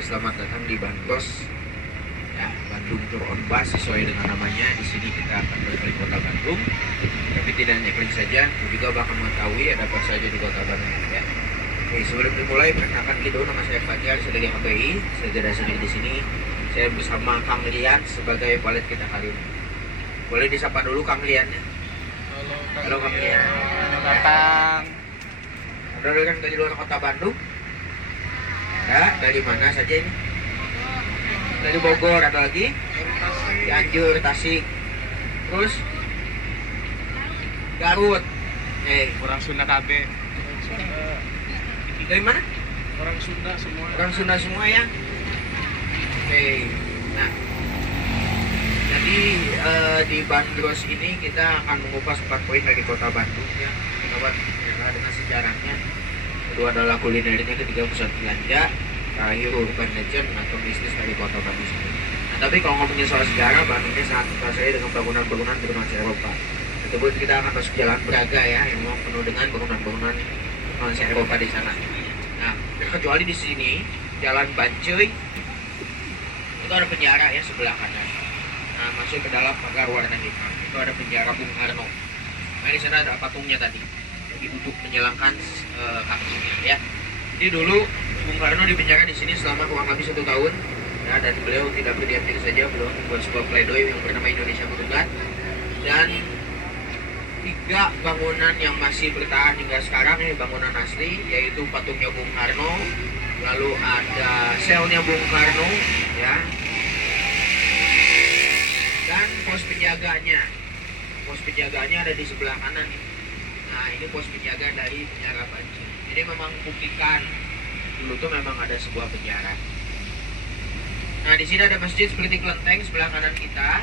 Selamat datang di Bandros, ya, Bandung Tour on Bus sesuai dengan namanya. Di sini kita akan berkeliling kota Bandung, tapi tidak hanya keliling saja, kita juga bakal mengetahui ada apa saja di kota Bandung. Ya. Oke, sebelum dimulai, perkenalkan dulu, nama saya Fajar, saya dari HPI. Saya tidak sendiri di sini. Saya bersama Kang Lian sebagai pilot kita kali ini. Boleh disapa dulu Kang Liannya. Halo Kang Lian. Datang. Ada kan dari luar kota Bandung? Ya, dari mana saja ini? Dari Bogor, ada lagi? Cianjur, Tasik, terus Garut. Orang Sunda KB. Dari mana? Orang Sunda semua. Orang Sunda semua ya. Oke, nah, jadi di Bandros ini kita akan mengupas 4 poin dari kota Bandung ya. Pertama dengan sejarahnya, kedua adalah kulinernya, ketiga pusat belanja, terakhir urban legend atau bisnis dari kota Bandung sendiri. Nah, tapi kalau ngomongin soal sejarah, Bandungnya sangat terkasih dengan bangunan-bangunan bernuansa Eropa. Tersebut kita akan masuk Jalan Braga ya, yang memang penuh dengan bangunan-bangunan bernuansa Eropa di sana. Nah, terkecuali di sini Jalan Bancuy itu ada penjara ya sebelah kanan. Nah, masuk ke dalam pagar warna hitam itu ada penjara Bung Karno. Nah, di sana ada patungnya tadi, lagi duduk menyilangkan kakinya ya. Jadi dulu Bung Karno dipenjara di sini selama kurang lebih 1 tahun ya, dan beliau tidak berdiam diri saja, beliau membuat sebuah pledoi yang bernama Indonesia Menggugat, dan 3 bangunan yang masih bertahan hingga sekarang ya, bangunan asli, yaitu patungnya Bung Karno, lalu ada selnya Bung Karno ya, dan pos penjaganya. Pos penjaganya ada di sebelah kanan. Nah, ini pos penjaga dari penjara Banci. Jadi memang buktikan dulu tuh memang ada sebuah penjara. Nah, di sini ada masjid seperti kelenteng sebelah kanan kita.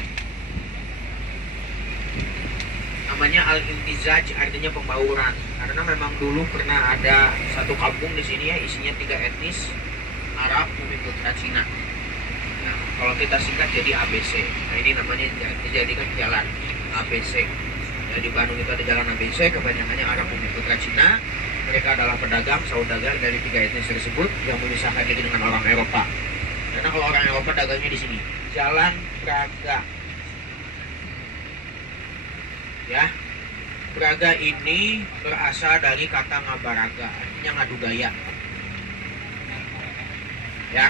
Namanya Al-Intizaj, artinya pembauran. Karena memang dulu pernah ada satu kampung di sini ya, isinya 3 etnis, Arab, Bumi Putra, Cina. Nah, kalau kita singkat jadi ABC. Nah, ini namanya dijadikan jalan ABC. Ya, di Bandung itu ada jalan ABC, kebanyakannya Arab, Bumi Putra, Cina. Mereka adalah pedagang, saudagar dari 3 etnis tersebut yang memisahkan diri dengan orang Eropa. Karena kalau orang Eropa dagangnya di sini, Jalan Braga. Ya, Braga ini berasal dari kata ngabaraga, artinya ngadu gaya. Ya,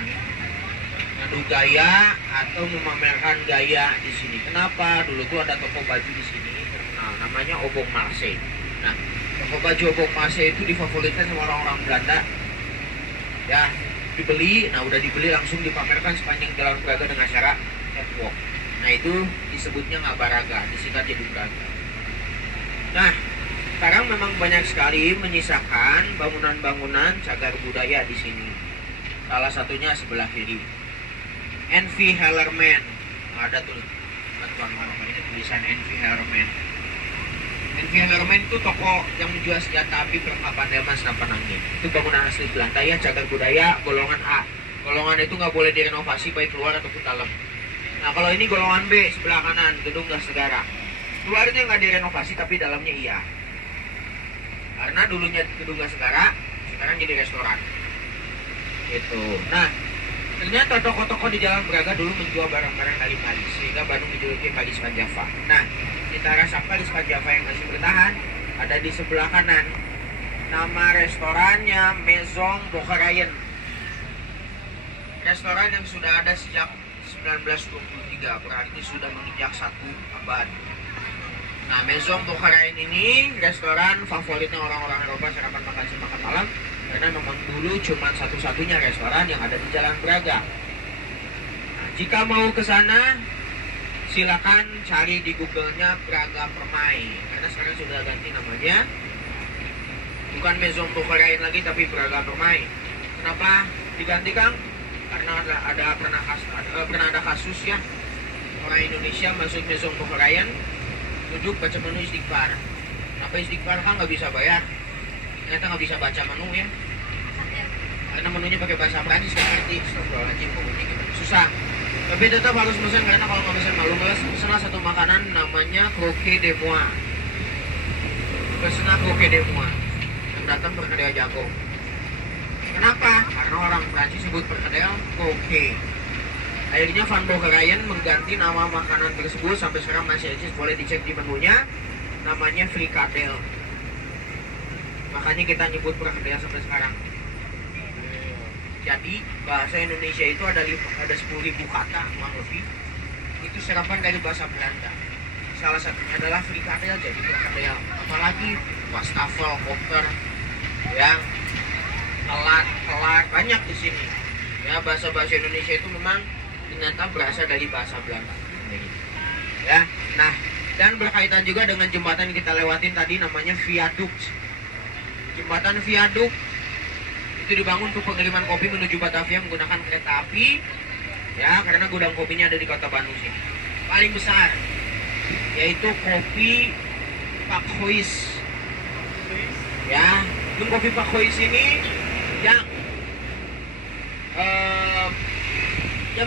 ngadu gaya atau memamerkan gaya di sini. Kenapa? Dulu tuh ada toko baju di sini terkenal, namanya Obong Marse. Nah, toko baju Obong Marse itu difavoritkan sama orang-orang Belanda. Ya, dibeli, nah udah dibeli langsung dipamerkan sepanjang Jalan Braga dengan cara catwalk. Nah, itu disebutnya ngabaraga, disingkat jadi Braga. Nah, sekarang memang banyak sekali menyisakan bangunan-bangunan cagar budaya di sini. Salah satunya sebelah kiri, NV Hellerman. Nah, ada tuh ini tulisan NV Hellerman. NV Hellerman itu toko yang menjual senjata api perlengkapan delman senapan angin. Itu bangunan asli Belanda ya, cagar budaya golongan A. Golongan itu nggak boleh direnovasi baik luar ataupun dalam. Nah, kalau ini golongan B sebelah kanan, gedung gas negara. Luarnya nggak direnovasi tapi dalamnya iya. Karena dulunya gedung gas negara, sekarang jadi restoran. Gitu. Nah, ternyata toko-toko di Jalan Braga dulu menjual barang-barang dari Paris, sehingga Bandung dijuluki Paris Van Java. Nah, cita rasa Paris Van Java yang masih bertahan ada di sebelah kanan. Nama restorannya Maison Bocarayen. Restoran yang sudah ada sejak 1923, berarti sudah menginjak 1 abad. Nah, Maison Bocarayen ini restoran favoritnya orang-orang Eropa sarapan makan siang makan malam, karena memang dulu cuma satu-satunya restoran yang ada di Jalan Braga. Nah, jika mau ke sana, silakan cari di Google-nya Braga Permai, karena sekarang sudah ganti namanya, bukan Maison Bocarayen lagi tapi Braga Permai. Kenapa diganti, Kang? Karena pernah ada kasus ya, orang Indonesia masuk Maison Bocarayen, duduk baca menu istighfar. Kenapa istighfar? Kan nggak bisa bayar. Ternyata nggak bisa baca menu ya, karena menunya pakai bahasa Prancis, nggak ngerti. Astagfirullahaladzim, susah. Tapi tetap harus pesan, karena kalau nggak bisa malu pesanlah satu makanan namanya croquet de moi. Pesanlah croquet de moi. Yang datang berhadiah jago. Kenapa? Karena orang Prancis sebut perkedel Croque. Akhirnya Van Bokkerijen mengganti nama makanan tersebut, sampai sekarang masih eksis, boleh dicek di menunya, namanya frikadel. Makanya kita nyebut perkedel sampai sekarang. Jadi bahasa Indonesia itu ada 10.000 kata kurang lebih. Itu serapan dari bahasa Belanda. Salah satunya adalah frikadel, jadi perkedel. Apalagi wastafel, koper, ya, kelar, banyak di sini. Ya, bahasa-bahasa Indonesia itu memang ternyata berasal dari bahasa Belanda. Ya, nah, dan berkaitan juga dengan jembatan yang kita lewatin tadi, namanya viaduk. Jembatan viaduk itu dibangun untuk pengiriman kopi menuju Batavia menggunakan kereta api. Ya, karena gudang kopinya ada di kota Bandung sini. Paling besar yaitu kopi Pak Hois. Ya, kopi Pak Hois ini yang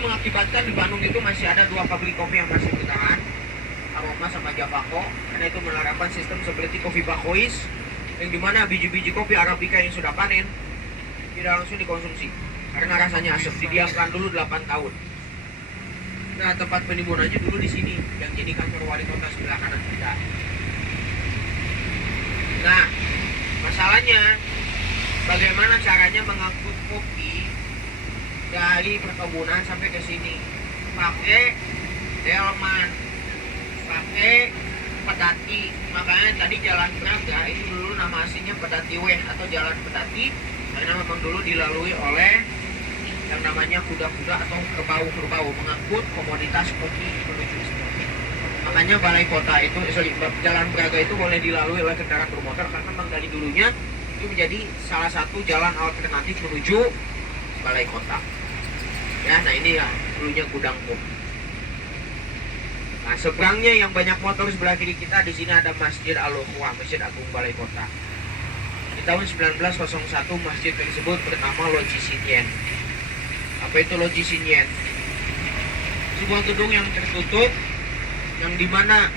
mengakibatkan di Bandung itu masih ada 2 pabrik kopi yang masih bertahan, Aroma sama Javako, karena itu menerapkan sistem seperti kopi Pak Hois, yang dimana biji-biji kopi Arabica yang sudah panen tidak langsung dikonsumsi karena rasanya asam, didiamkan dulu 8 tahun. Nah, tempat penimbunannya dulu di sini, yang jadi kantor wali kota sebelah kanan kita. Nah, masalahnya bagaimana caranya mengangkut kopi dari perkebunan sampai ke sini? Pakai delman, pakai pedati. Makanya tadi Jalan Braga itu dulu nama aslinya Pedati Weh atau Jalan Pedati, karena memang dulu dilalui oleh yang namanya kuda-kuda atau kerbau-kerbau mengangkut komoditas kopi menuju sini. Makanya balai kota itu, Jalan Braga itu boleh dilalui oleh kendaraan bermotor karena memang dari dulunya itu menjadi salah satu jalan alternatif menuju balai kota. Ya, nah ini ya dulunya gudang kopi. Nah, seberangnya yang banyak motor sebelah kiri kita, di sini ada Masjid Al-Ukhwah, Masjid Agung Balai Kota. Di tahun 1901 masjid tersebut bernama Loji Sinyen. Apa itu Loji Sinyen? Sebuah gedung yang tertutup, yang dimana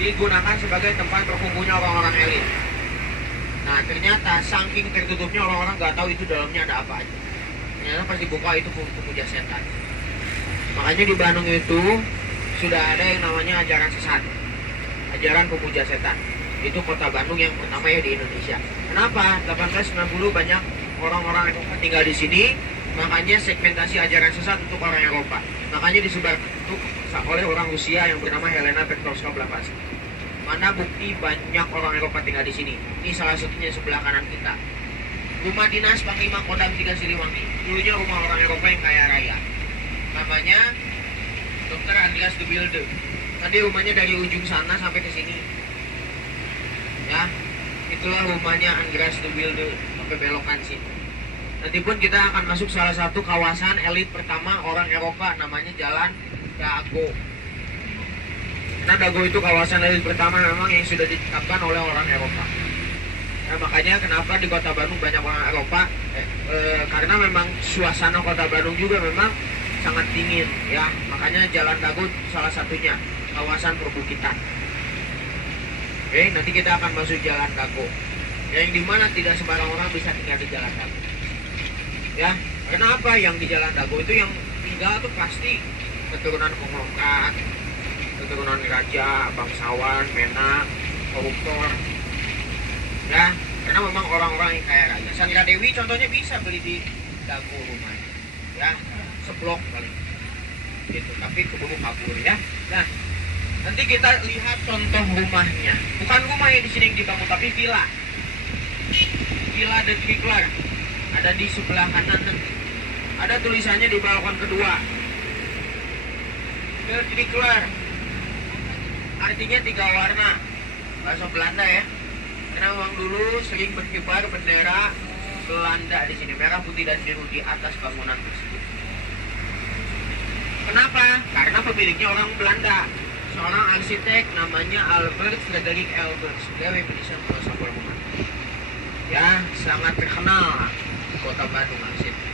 digunakan sebagai tempat berkumpulnya orang-orang elit. Nah, ternyata saking tertutupnya orang-orang nggak tahu itu dalamnya ada apa aja. Ternyata pas dibuka itu pemuja setan. Makanya di Bandung itu sudah ada yang namanya ajaran sesat, ajaran pemuja setan. Itu kota Bandung yang pertama ya di Indonesia. Kenapa? 1890 banyak orang-orang Eropa tinggal di sini, makanya segmentasi ajaran sesat untuk orang Eropa. Makanya disebar untuk oleh orang Rusia yang bernama Helena Petrovska Blavatsky. Mana bukti banyak orang Eropa tinggal di sini? Ini salah satunya sebelah kanan kita. Rumah dinas Panglima Kodam 3 Siliwangi. Dulunya rumah orang Eropa yang kaya raya. Namanya Dr. Andreas de Wilde. Tadi rumahnya dari ujung sana sampai ke sini. Ya, itulah rumahnya Andreas de Wilde sampai belokan sini. Nanti pun kita akan masuk salah satu kawasan elit pertama orang Eropa, namanya Jalan Dago. Nah, Dago itu kawasan elit pertama memang yang sudah ditetapkan oleh orang Eropa. Nah, makanya kenapa di kota Bandung banyak orang Eropa, karena memang suasana kota Bandung juga memang sangat dingin, ya. Makanya Jalan Dago salah satunya kawasan perbukitan. Oke, nanti kita akan masuk Jalan Dago, yang dimana tidak sembarang orang bisa tinggal di Jalan Dago. Ya, karena apa? Yang di Jalan Dago itu yang tinggal tuh pasti keturunan konglomerat, keturunan raja, bangsawan, menak, koruptor. Ya, karena memang orang-orang yang kaya raya. Sandra Dewi contohnya bisa beli di Dago rumahnya. Ya, seblok paling. Gitu, tapi keburu kabur ya. Nah, nanti kita lihat contoh rumahnya. Bukan rumah yang di sini yang dibangun, tapi villa. Villa de Trikler. Ada di sebelah kanan nanti. Ada tulisannya di balkon kedua. De Trikler. Artinya 3 warna. Bahasa Belanda ya. Karena memang dulu sering berkibar bendera Belanda di sini, merah, putih, dan biru di atas bangunan tersebut. Kenapa? Karena pemiliknya orang Belanda, seorang arsitek namanya Albert Frederick Elbers. Dia bisa merasa bangunan. Ya, sangat terkenal di kota Bandung arsitek.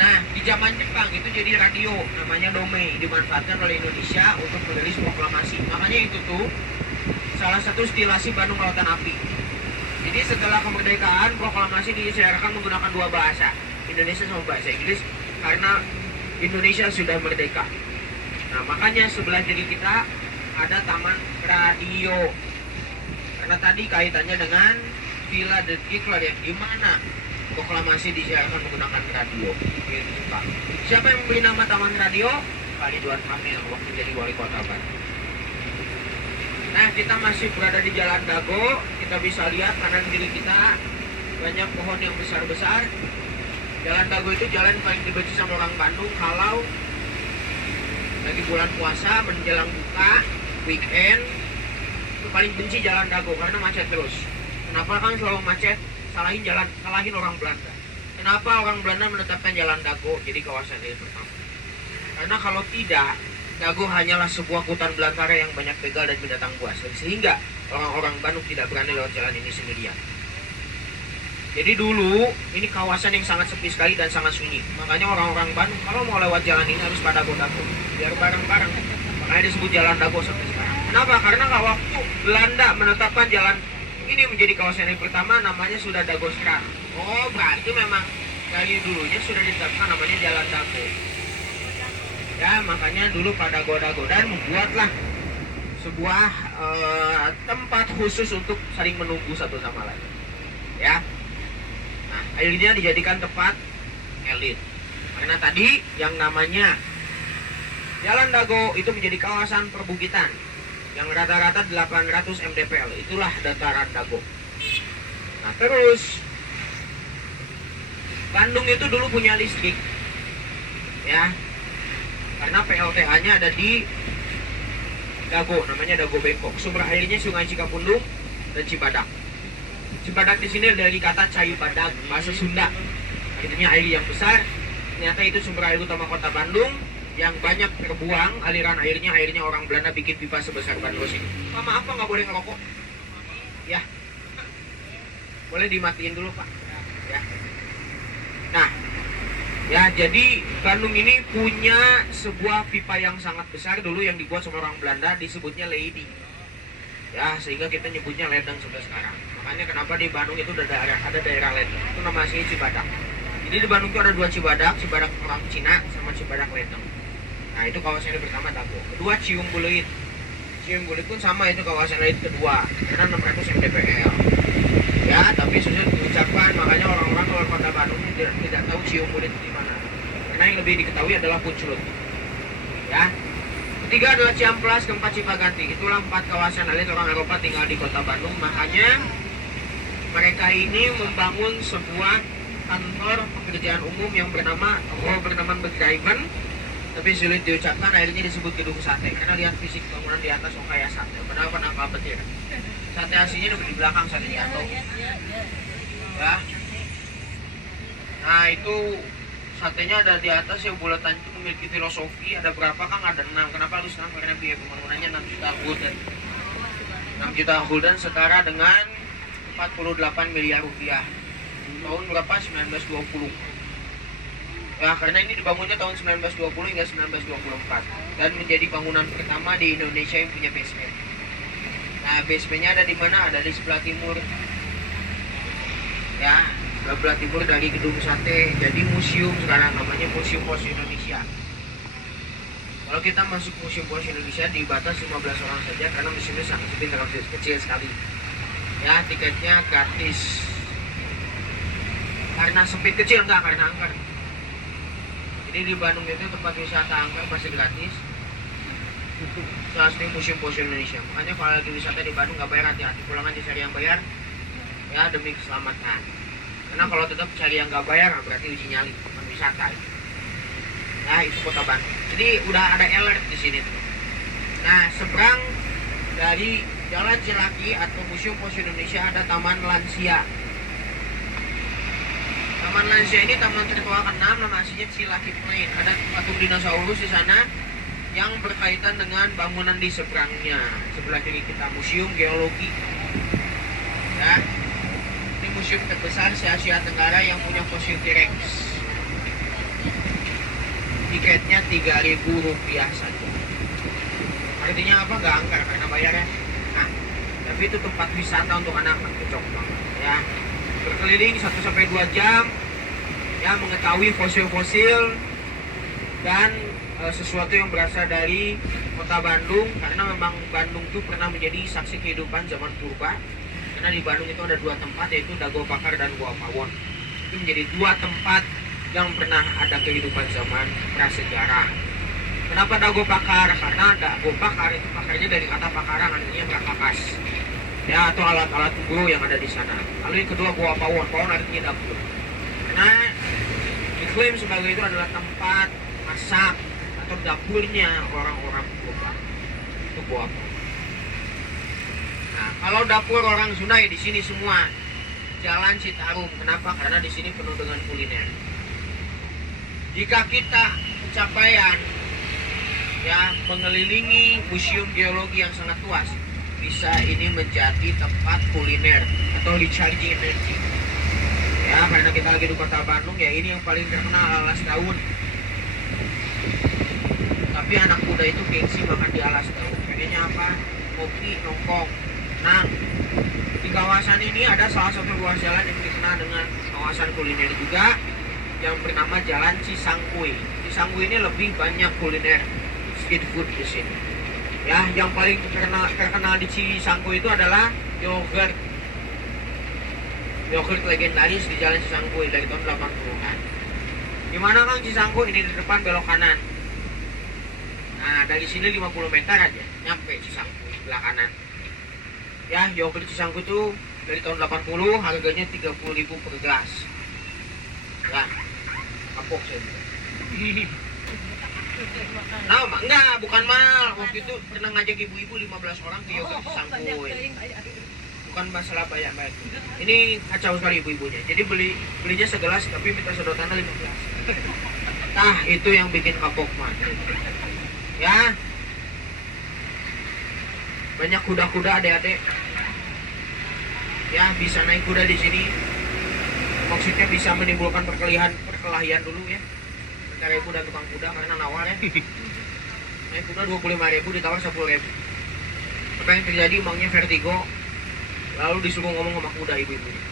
Nah, di zaman Jepang itu jadi radio, namanya Domei, dimanfaatkan oleh Indonesia untuk menulis proklamasi. Makanya itu tuh salah satu stilasi Bandung Lautan Api. Jadi setelah kemerdekaan, proklamasi disiarkan menggunakan 2 bahasa. Indonesia sama bahasa Inggris karena Indonesia sudah merdeka. Nah, makanya sebelah kiri kita ada taman radio. Karena tadi kaitannya dengan Villa de Kikler yang di mana proklamasi disiarkan menggunakan radio. Gitu, Pak. Siapa yang memberi nama taman radio? Pak Ridwan Kamil waktu jadi wali kota Bandung. Nah, kita masih berada di Jalan Dago. Kita bisa lihat kanan kiri kita banyak pohon yang besar-besar. Jalan Dago itu jalan paling dibenci sama orang Bandung kalau lagi bulan puasa menjelang buka, weekend. Itu paling benci Jalan Dago karena macet terus. Kenapa kan selalu macet? Salahin orang Belanda. Kenapa orang Belanda menetapkan Jalan Dago jadi kawasan ini pertama? Karena kalau tidak, Dago hanyalah sebuah hutan belantara yang banyak begal dan binatang buas, sehingga orang-orang Bandung tidak berani lewat jalan ini sendirian. Jadi dulu ini kawasan yang sangat sepi sekali dan sangat sunyi. Makanya orang-orang Bandung kalau mau lewat jalan ini harus pada Dago, biar bareng-bareng. Makanya disebut Jalan Dago sampai sekarang. Kenapa? Karena waktu Belanda menetapkan jalan ini menjadi kawasan yang pertama, namanya sudah Dagostra. Oh, berarti memang dari dulunya sudah ditetapkan namanya Jalan Dago. Ya, makanya dulu pada Dago dan membuatlah sebuah tempat khusus untuk saling menunggu satu sama lain. Ya. Nah, akhirnya dijadikan tempat elit. Karena tadi yang namanya Jalan Dago itu menjadi kawasan perbukitan yang rata-rata 800 mdpl. Itulah dataran Dago. Nah, terus Bandung itu dulu punya listrik. Ya. Karena PLTA-nya ada di Dago, namanya Dago Bengkok. Sumber airnya Sungai Cikapundung dan Cibadak. Cibadak di sini dari kata cai badak, bahasa Sunda. Artinya air yang besar. Ternyata itu sumber air utama kota Bandung yang banyak terbuang aliran airnya orang Belanda bikin pipa sebesar Bandros ini. Pak, maaf Pak, nggak boleh ngerokok. Ya, boleh dimatiin dulu Pak. Ya. Nah, ya jadi Bandung ini punya sebuah pipa yang sangat besar dulu yang dibuat sama orang Belanda, disebutnya Lady. Ya, sehingga kita nyebutnya ledeng sampai sekarang. Makanya kenapa di Bandung itu ada daerah ledeng. Itu nama aslinya Cibadak. Jadi di Bandung itu ada dua Cibadak orang Cina sama Cibadak ledeng. Nah, itu kawasan yang pertama Dago. Kedua Cium Buluit. Cium Buluit pun sama, itu kawasan elit kedua karena 600 mdpl. Ya, tapi susah diucapkan, makanya orang-orang luar kota Bandung tidak tahu Cium Buluit di mana. Karena yang lebih diketahui adalah Punclut. Ya. Ketiga adalah Ciamplas, keempat Cipaganti. Itulah 4 kawasan elit orang Eropa tinggal di kota Bandung. Makanya mereka ini membangun sebuah kantor pekerjaan umum yang bernama Bedrijven, tapi sulit diucapkan, akhirnya disebut Gedung Sate karena lihat fisik bangunan di atas kayak sate, padahal kenapa petir. Sate aslinya di belakang, sate jatuh. Ya. Nah, itu satenya ada di atas yang bulatan itu memiliki filosofi. Ada berapa Kang? Ada 6. Kenapa harus 6? Karena biaya pembangunannya 6 juta gulden. 6 juta gulden setara dengan 48 miliar rupiah. Tahun berapa? 1920. Ya, karena ini dibangunnya tahun 1920 hingga 1924 dan menjadi bangunan pertama di Indonesia yang punya basement. Nah, basementnya ada di mana? Ada di sebelah timur. Ya, sebelah timur dari Gedung Sate. Jadi museum sekarang namanya Museum Pos Indonesia. Kalau kita masuk Museum Pos Indonesia dibatasi 15 orang saja karena museumnya sangat kecil sekali. Ya, tiketnya gratis. Karena sempit kecil, enggak karena angker. Jadi di Bandung itu tempat wisata angker pasti gratis. Itu asli Museum Pos Indonesia. Makanya kalau lagi wisata di Bandung nggak bayar, hati-hati, pulang aja cari yang bayar. Ya, demi keselamatan. Karena kalau tetap cari yang nggak bayar berarti uji nyali, bukan wisata itu. Nah, itu kota Bandung. Jadi udah ada alert di sini. Nah, seberang dari Jalan Cilaki atau Museum Pos Indonesia ada Taman Lansia. Taman Lansia ini taman tertua ke-6, nama aslinya Cilaki Plain. Ada patung dinosaurus di sana yang berkaitan dengan bangunan di seberangnya. Sebelah kiri kita Museum Geologi. Ya. Ini museum terbesar se Asia Tenggara yang punya fosil T-Rex. Tiketnya Rp3.000 saja. Artinya apa? Gak angker karena bayarnya. Nah, tapi itu tempat wisata untuk anak-anak, cocok banget ya. Berkeliling 1-2 jam ya, mengetahui fosil-fosil dan sesuatu yang berasal dari kota Bandung, karena memang Bandung itu pernah menjadi saksi kehidupan zaman purba. Karena di Bandung itu ada dua tempat, yaitu Dago Pakar dan Gua Pawon. Itu menjadi dua tempat yang pernah ada kehidupan zaman prasejarah. Kenapa Dago Pakar? Karena Dago Pakar itu pakarnya dari kata pakarang, artinya perkakas, ya, atau alat-alat tubuh yang ada di sana. Lalu yang kedua Gua Pawon, Pawon artinya dapur. Karena diklaim sebagai itu adalah tempat masak atau dapurnya orang-orang purba. Itu Gua Pawon. Nah, kalau dapur orang Sunda ya di sini semua. Jalan Citarum. Kenapa? Karena di sini penuh dengan kuliner. Jika kita pencapaian ya mengelilingi museum geologi yang sangat luas, bisa ini menjadi tempat kuliner atau recharging energi. Ya, karena kita lagi di kota Bandung, ya ini yang paling terkenal alas daun. Tapi anak muda itu gengsi makan di alas daun. Pengennya apa? Kopi, nongkrong. Nah, di kawasan ini ada salah satu ruas jalan yang dikenal dengan kawasan kuliner juga, yang bernama Jalan Cisangkuy. Cisangkuy ini lebih banyak kuliner street food di sini. Ya, yang paling terkenal di Cisangkuy itu adalah yogurt. Yogurt legendaris di Jalan Cisangkuy dari tahun 80-an. Di mana Kang Cisangkuy? Ini di depan belok kanan. Nah, dari sini 50 meter aja nyampe Cisangkuy sebelah kanan. Ya, yogurt Cisangkuy itu dari tahun 80, harganya 30.000 per gelas. Ya, kapok saya. Nah, enggak, bukan mahal. Waktu itu pernah ngajak ibu-ibu 15 orang ke yogurt Cisangkuy. Bukan masalah banyak-banyak. Ini kacau sekali ibu-ibunya. Jadi belinya segelas tapi minta sedotannya 15. Nah, itu yang bikin kapok mah. Ya, banyak kuda-kuda adik-adik. Ya, bisa naik kuda di sini. Maksudnya bisa menimbulkan perkelahian dulu ya antara ibu dan tukang kuda, karena nawar ya. Naik kuda 25.000 ditawar 10.000. Apa yang terjadi? Emangnya vertigo. Lalu disuruh ngomong sama kuda ibu-ibunya.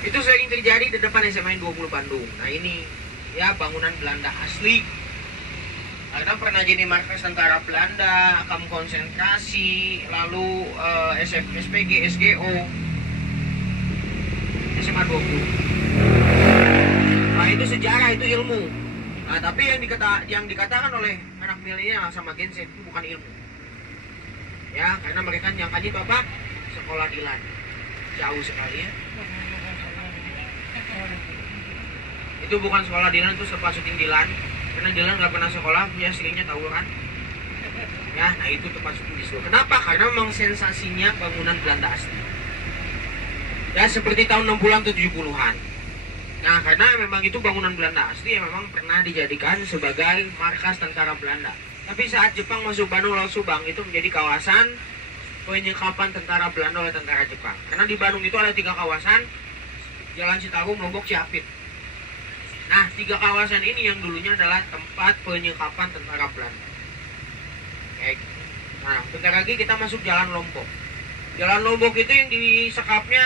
Itu sering terjadi di depan SMA 20 Bandung. Nah, ini ya bangunan Belanda asli. Karena pernah jadi markas tentara Belanda, kamp konsentrasi, lalu SPG, SGO, SMA 20. Nah, itu sejarah, itu ilmu. Nah, tapi yang dikatakan oleh anak milenial sama Gen Z itu bukan ilmu. Ya, karena mereka nyangka itu apa? Sekolah Dilan. Jauh sekali ya. Itu bukan sekolah Dilan, itu sempat syuting Dilan. Karena Dilan nggak pernah sekolah, ya seringnya tawuran. Ya, nah itu tempat syuting di situ. Kenapa? Karena memang sensasinya bangunan Belanda asli. Ya, seperti tahun 60-an atau 70-an. Nah, karena memang itu bangunan Belanda asli yang memang pernah dijadikan sebagai markas tentara Belanda. Tapi saat Jepang masuk Bandung lalu Subang, itu menjadi kawasan penyekapan tentara Belanda oleh tentara Jepang. Karena di Bandung itu ada 3 kawasan, Jalan Citarum, Lombok, Ciapit. Nah, 3 kawasan ini yang dulunya adalah tempat penyekapan tentara Belanda. Oke. Nah, bentar lagi kita masuk Jalan Lombok. Jalan Lombok itu yang disekapnya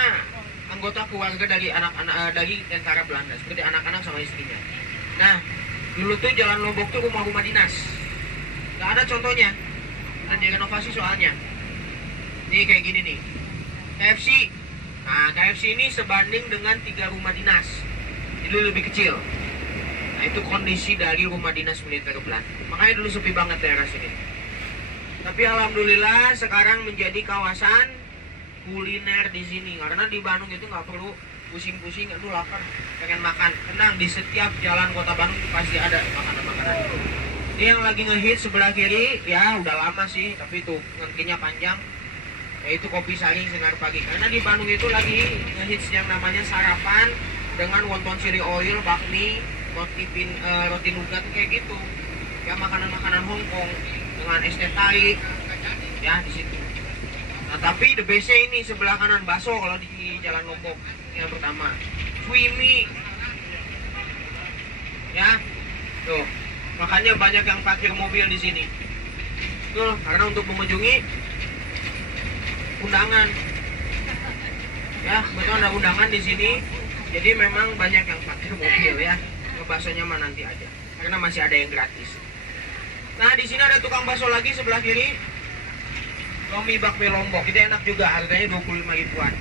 anggota keluarga dari anak-anak dari tentara Belanda, seperti anak-anak sama istrinya. Nah, dulu tuh Jalan Lombok tuh rumah-rumah dinas. Gak ada contohnya. Dan direnovasi soalnya. Nih kayak gini nih. KFC. Nah, KFC ini sebanding dengan 3 rumah dinas. Jadi lebih kecil. Nah, itu kondisi dari rumah dinas militer Belanda. Makanya dulu sepi banget daerah sini. Tapi alhamdulillah sekarang menjadi kawasan kuliner di sini. Karena di Bandung itu nggak perlu pusing-pusing, aduh lapar, pengen makan. Tenang, di setiap jalan kota Bandung itu pasti ada makanan-makanan itu. Ini yang lagi ngehit sebelah kiri, ya udah lama sih, tapi itu ngentinya panjang. Yaitu Kopi Sari Sinar Pagi. Karena di Bandung itu lagi ngehits yang namanya sarapan dengan wonton chili oil, bakmi, roti nugat kayak gitu. Ya, makanan-makanan Hongkong dengan es teh tarik. Ya, di situ. Nah, tapi the best-nya ini sebelah kanan, bakso kalau di Jalan Lombok. Yang pertama, Suimi. Ya. Tuh. Makanya banyak yang parkir mobil di sini. Tuh, karena untuk mengunjungi undangan. Ya, betul ada undangan di sini. Jadi memang banyak yang pakai mobil ya. Ngebaksonya mah nanti aja. Karena masih ada yang gratis. Nah, di sini ada tukang bakso lagi sebelah kiri. Lomi bakmi Lombok. Itu enak juga, harganya 25 ribuan.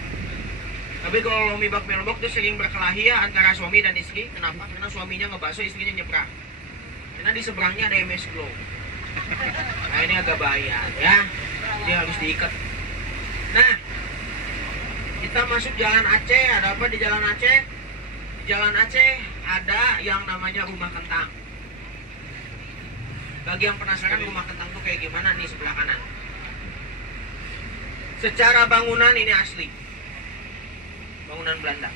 Tapi kalau lomi bakmi Lombok itu sering berkelahi ya antara suami dan istri. Kenapa? Karena suaminya ngebakso, istrinya nyebrang. Karena di seberangnya ada MS Glow. Nah, ini agak bahaya ya. Dia harus diikat. Nah, kita masuk Jalan Aceh. Ada apa di Jalan Aceh? Di Jalan Aceh ada yang namanya Rumah Kentang. Bagi yang penasaran Rumah Kentang tuh kayak gimana, nih sebelah kanan. Secara bangunan ini asli. Bangunan Belanda.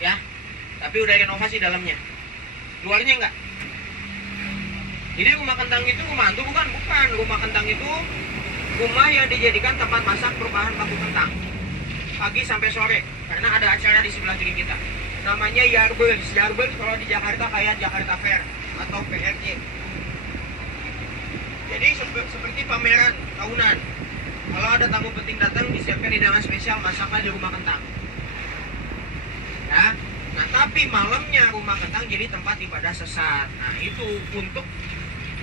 Ya. Tapi udah renovasi dalamnya. Luarnya enggak. Jadi Rumah Kentang itu rumah hantu bukan? Bukan. Rumah Kentang itu rumah yang dijadikan tempat masak berbahan baku kentang. Pagi sampai sore. Karena ada acara di sebelah kiri kita. Namanya Yardbirds. Yardbirds kalau di Jakarta kayak Jakarta Fair atau PRJ. Jadi seperti pameran tahunan. Kalau ada tamu penting datang, disiapkan hidangan spesial masaknya di Rumah Kentang. Ya. Nah, tapi malamnya Rumah Kentang jadi tempat ibadah sesat. Nah, itu untuk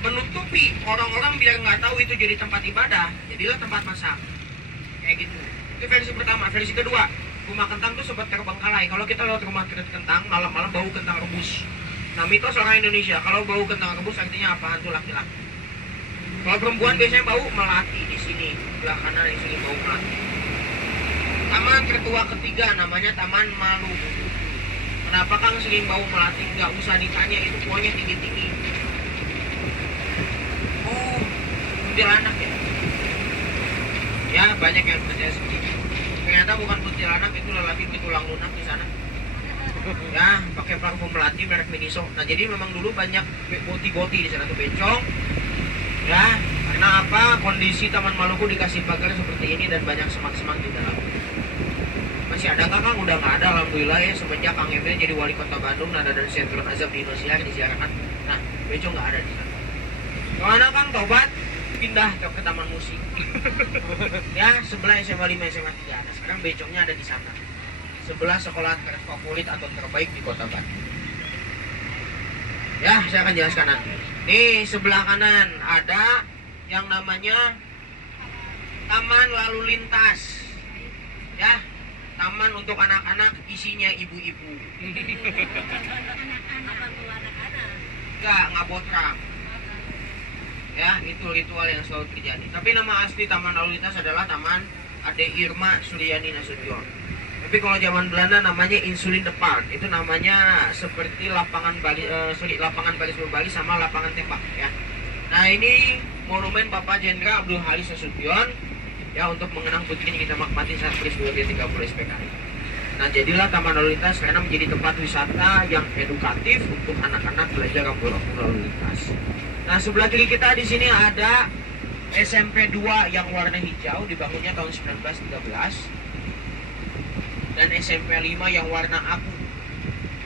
menutupi orang-orang biar nggak tahu itu jadi tempat ibadah, jadilah tempat masak. Kayak gitu. Itu versi pertama. Versi kedua, Rumah Kentang tuh sempat terbengkalai. Kalau kita lewat rumah kentang, malam-malam bau kentang rebus. Nah, mitos orang Indonesia, kalau bau kentang rebus artinya apa? Hantu laki-laki. Kalau perempuan biasanya bau melati di sini, sebelah kanan di sini bau melati. Taman tertua ketiga namanya Taman Maluku. Kenapa Kang sering bau melati? Nggak usah ditanya, itu pohonnya tinggi-tinggi. Oh, kuntilanak ya? Ya, banyak yang percaya seperti itu. Ternyata bukan kuntilanak, itu lelaki bertulang lunak di sana. Ya, pakai parfum melati merek Miniso. Nah, jadi memang dulu banyak boti-boti di sana tuh, bencong. Ya, karena apa? Kondisi Taman Maluku dikasih pagar seperti ini dan banyak semak-semak di dalam. Masih ada Kang? Udah nggak ada, alhamdulillah ya. Semenjak Kang Emil jadi wali kota Bandung, nada dan sentrum azab di Indosiar disiarkan. Nah, bencong nggak ada di sana. Kemana Kang? Tobat? Pindah ke Taman Musik. Ya, sebelah SMA 5, SMA 3. Nah, sekarang bencongnya ada di sana. Sebelah sekolah terfavorit atau terbaik di kota Bandung. Ya, saya akan jelaskan nanti. Nih, sebelah kanan ada yang namanya Taman Lalu Lintas. Ya, taman untuk anak-anak, isinya ibu-ibu. Enggak botrang. Ya, itu ritual yang selalu terjadi. Tapi nama asli Taman Lalu Lintas adalah Taman Ade Irma Suryani Nasution. Tapi kalau zaman Belanda namanya Insulin de Park. Itu namanya seperti lapangan baris berbalik sama lapangan tembak ya. Nah, ini monumen Bapak Jenderal Abdul Halis Nasution ya, untuk mengenang putrinya kita nikmati saat peristiwa G30 SPKI. Nah, jadilah Taman Lalu Lintas karena menjadi tempat wisata yang edukatif untuk anak-anak belajar rambu-rambu lalu lintas. Nah, sebelah kiri kita di sini ada SMP 2 yang warna hijau, dibangunnya tahun 1913. Dan SMP 5 yang warna abu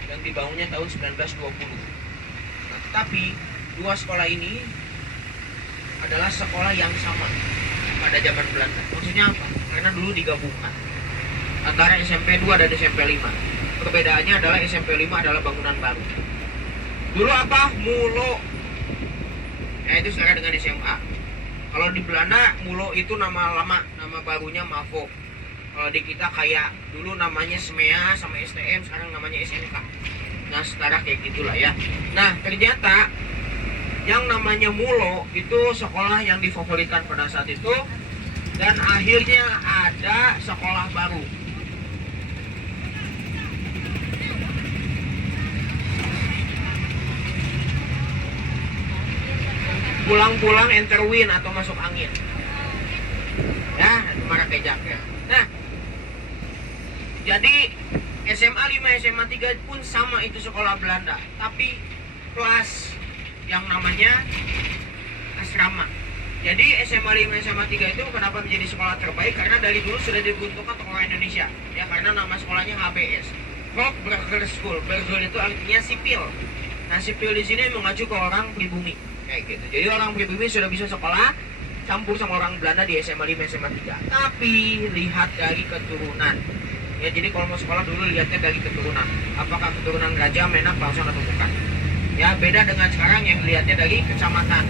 yang dibangunnya tahun 1920. Nah, tetapi dua sekolah ini adalah sekolah yang sama pada zaman Belanda. Maksudnya apa? Karena dulu digabungkan antara SMP 2 dan SMP 5. Perbedaannya adalah SMP 5 adalah bangunan baru. Dulu apa? Mulo. Ya, itu sekarang dengan SMA. Kalau di Belanda, Mulo itu nama lama, nama barunya Mavo. Kalau di kita kayak dulu namanya SMEA sama STM, sekarang namanya SMK. Nah, setara kayak gitulah ya. Nah, ternyata yang namanya Mulo itu sekolah yang difavoritkan pada saat itu, dan akhirnya ada sekolah baru. Pulang-pulang enter win atau masuk angin. Ya, itu marah kayak jaket. Nah, jadi SMA 5, SMA 3 pun sama, itu sekolah Belanda. Tapi kelas yang namanya asrama. Jadi SMA 5, SMA 3 itu kenapa menjadi sekolah terbaik? Karena dari dulu sudah dibentukkan untuk orang Indonesia. Ya, karena nama sekolahnya HBS. Hochburger School. Burger itu artinya sipil. Nah, sipil di sini mengacu ke orang pribumi. Kayak gitu. Jadi orang pribumi sudah bisa sekolah campur sama orang Belanda di SMA 5, SMA 3. Tapi lihat dari keturunan. Ya, jadi kalau mau sekolah dulu lihatnya dari keturunan. Apakah keturunan Gajah, Menak, Bangsa atau bukan. Ya, beda dengan sekarang yang lihatnya dari kecamatan.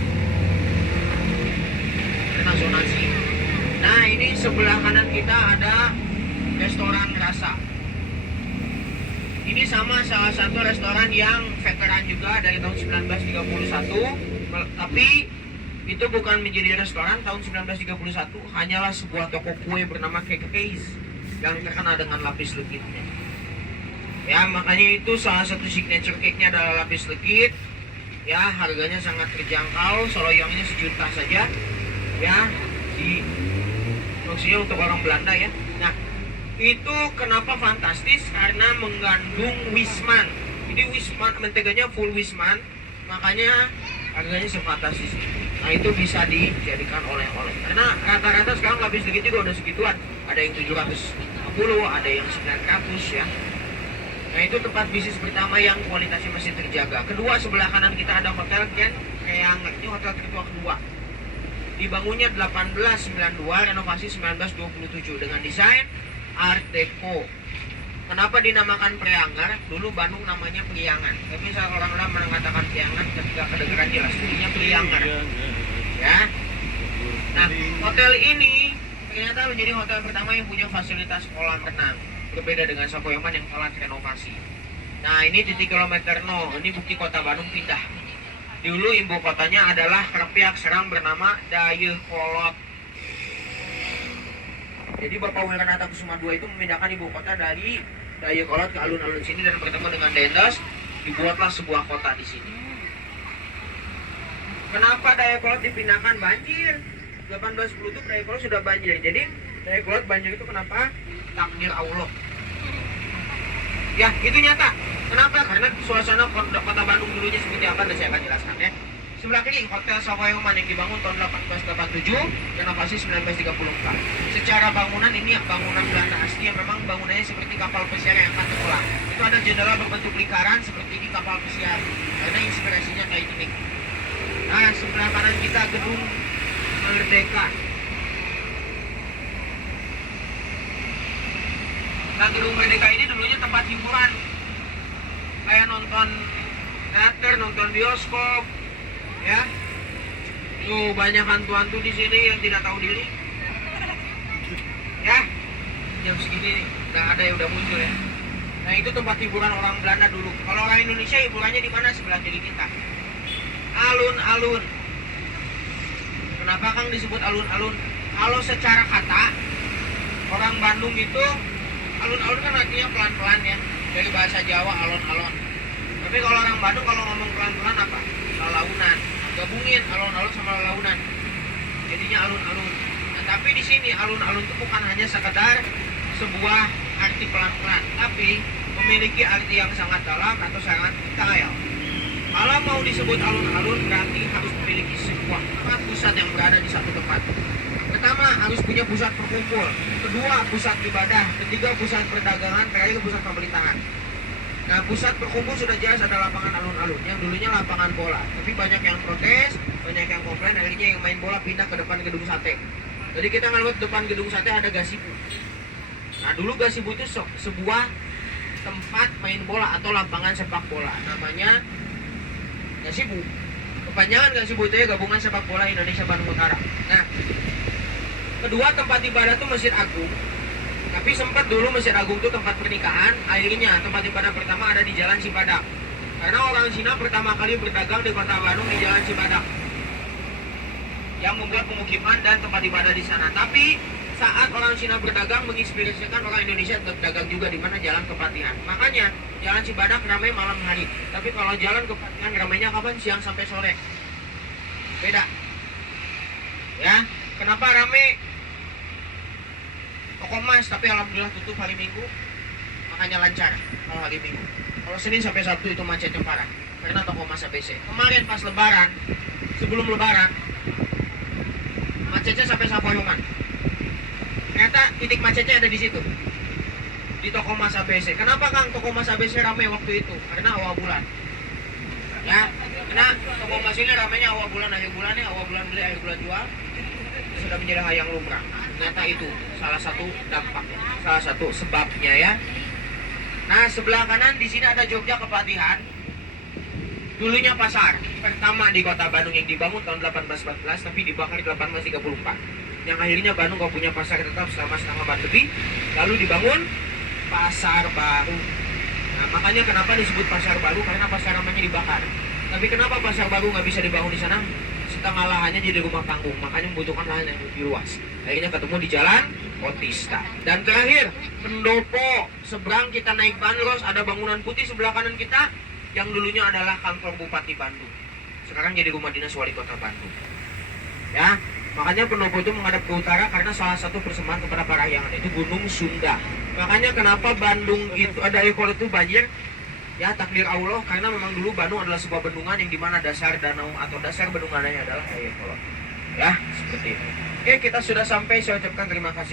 Karena zonasi. Nah, ini sebelah kanan kita ada restoran rasa. Ini sama salah satu restoran yang veteran juga dari tahun 1931, tapi itu bukan menjadi restoran tahun 1931, hanyalah sebuah toko kue bernama Cake Case yang terkenal dengan lapis legitnya. Ya, makanya itu salah satu signature cake-nya adalah lapis legit. Ya, harganya sangat terjangkau, soloyongnya sejuta saja. Ya, maksudnya untuk orang Belanda ya. Nah, itu kenapa fantastis? Karena mengandung wisman. Jadi wisman, menteganya full wisman, makanya harganya sefantastis. Nah, itu bisa dijadikan oleh-oleh. Karena rata-rata sekarang lapis legit juga udah segituan. Ada yang 750, ada yang 900 ya. Nah, itu tempat bisnis pertama yang kualitasnya masih terjaga. Kedua, sebelah kanan kita ada hotel Grand Kayangan. Ini hotel tertua kedua. Dibangunnya 1892, renovasi 1927 dengan desain Art Deco. Kenapa dinamakan Priangar? Dulu Bandung namanya Priangan. Tapi saat orang-orang mengatakan Priangan ketika kedengeran jelas jadinya Priangar. Ya. Nah, hotel ini ternyata menjadi hotel pertama yang punya fasilitas kolam renang. Berbeda dengan Sapoyaman yang telah renovasi. Nah, ini titik kilometer 0. Ini bukti kota Bandung pindah. Dulu ibu kotanya adalah Krepyak Serang bernama Dayakolot. Jadi Bapak Wiranata Kusuma II itu memindahkan ibu kota dari Dayakolot ke alun-alun sini dan bertemu dengan Dendas, dibuatlah sebuah kota di sini. Kenapa Dayakolot dipindahkan? Banjir. 1810 itu Dayakolot sudah banjir. Jadi Dayakolot banjir itu kenapa? Takdir Allah. Ya, itu nyata. Kenapa? Karena suasana kota Bandung dulunya seperti apa, dan saya akan jelaskan ya. Sebelah kiri Hotel Sapoyaman yang dibangun tahun 1887, renovasi 1934. Secara bangunan ini bangunan Belanda asli yang memang bangunannya seperti kapal pesiar yang akan tenggelam. Itu ada jendela berbentuk lingkaran seperti di kapal pesiar. Karena inspirasinya kayak gini. Nah, sebelah kanan kita gedung Merdeka. Nah, gedung Merdeka ini dulunya tempat hiburan. Kayak nonton teater, nonton bioskop. Ya, tuh banyak hantu-hantu di sini yang tidak tahu diri. Ya, jam segini nggak ada yang udah muncul ya. Nah, itu tempat hiburan orang Belanda dulu. Kalau orang Indonesia hiburannya di mana? Sebelah kiri kita. Alun-alun. Kenapa Kang disebut alun-alun? Kalau secara kata orang Bandung itu alun-alun kan artinya pelan-pelan ya. Dari bahasa Jawa alon-alon. Tapi kalau orang Bandung kalau ngomong pelan-pelan apa? Lalaunan. Gabungin alun-alun sama lalaunan. Jadinya alun-alun. Nah, tapi di sini alun-alun itu bukan hanya sekedar sebuah arti pelan-pelan, tapi memiliki arti yang sangat dalam atau sangat detail. Kalau mau disebut alun-alun berarti harus memiliki sebuah pusat yang berada di satu tempat. Pertama, harus punya pusat berkumpul. Kedua, pusat ibadah. Ketiga, pusat perdagangan. Terakhir, pusat pemerintahan. Nah, pusat berkumpul sudah jelas ada lapangan alun-alun yang dulunya lapangan bola. Tapi banyak yang protes, banyak yang komplain, akhirnya yang main bola pindah ke depan gedung sate. Jadi kita ngeliat depan gedung sate ada gazebo. Nah, dulu gazebo itu sebuah tempat main bola atau lapangan sepak bola. Namanya gazebo. Kepanjangan gazebo itu ya gabungan sepak bola Indonesia Bandung Utara. Nah, kedua tempat ibadah itu Masjid Agung. Tapi sempat dulu Masjid Agung itu tempat pernikahan. Akhirnya tempat ibadah pertama ada di Jalan Cibadak. Karena orang Cina pertama kali berdagang di kota Bandung di Jalan Cibadak, yang membuat pemukiman dan tempat ibadah di sana. Tapi saat orang Cina berdagang menginspirasikan orang Indonesia untuk dagang juga di mana Jalan Kepatihan. Makanya Jalan Cibadak ramai malam hari. Tapi kalau Jalan Kepatihan ramainya kapan? Siang sampai sore. Beda. Ya, kenapa ramai? Toko emas, tapi alhamdulillah tutup hari Minggu, makanya lancar kalau hari Minggu. Kalau Senin sampai Sabtu itu macetnya parah, karena toko emas ABC. Kemarin pas Lebaran, sebelum Lebaran, macetnya sampai Sapoyaman. Ternyata titik macetnya ada di situ, di toko emas ABC. Kenapa Kang toko emas ABC ramai waktu itu? Karena awal bulan. Ya, karena toko emas ini ramainya awal bulan, akhir bulannya awal bulan beli, akhir bulan jual. Sudah menjadi hal yang lumrah. Ternyata itu salah satu dampaknya, salah satu sebabnya ya. Nah, sebelah kanan di sini ada Jogja Kepatihan. Dulunya pasar pertama di kota Bandung yang dibangun tahun 1814 tapi dibakar 1834. Yang akhirnya Bandung gak punya pasar tetap selama setengah abad lebih. Lalu dibangun pasar baru. Nah, makanya kenapa disebut pasar baru, karena pasar namanya dibakar. Tapi kenapa pasar baru nggak bisa dibangun di sana? Setengah lahannya jadi rumah panggung, makanya membutuhkan lahan yang lebih luas. Akhirnya ketemu di Jalan Otista. Dan terakhir, Pendopo. Seberang kita naik bandros, ada bangunan putih sebelah kanan kita, yang dulunya adalah kantor Bupati Bandung. Sekarang jadi rumah dinas Wali Kota Bandung. Ya, makanya Pendopo itu menghadap ke utara karena salah satu persembahan kepada Parahyangan itu Gunung Sunda. Makanya kenapa Bandung itu ada ekol itu banjir? Ya, takdir Allah, karena memang dulu Bandung adalah sebuah bendungan yang dimana dasar danau atau dasar bendungannya adalah air kolot. Ya, seperti itu. Oke, kita sudah sampai. Saya ucapkan terima kasih.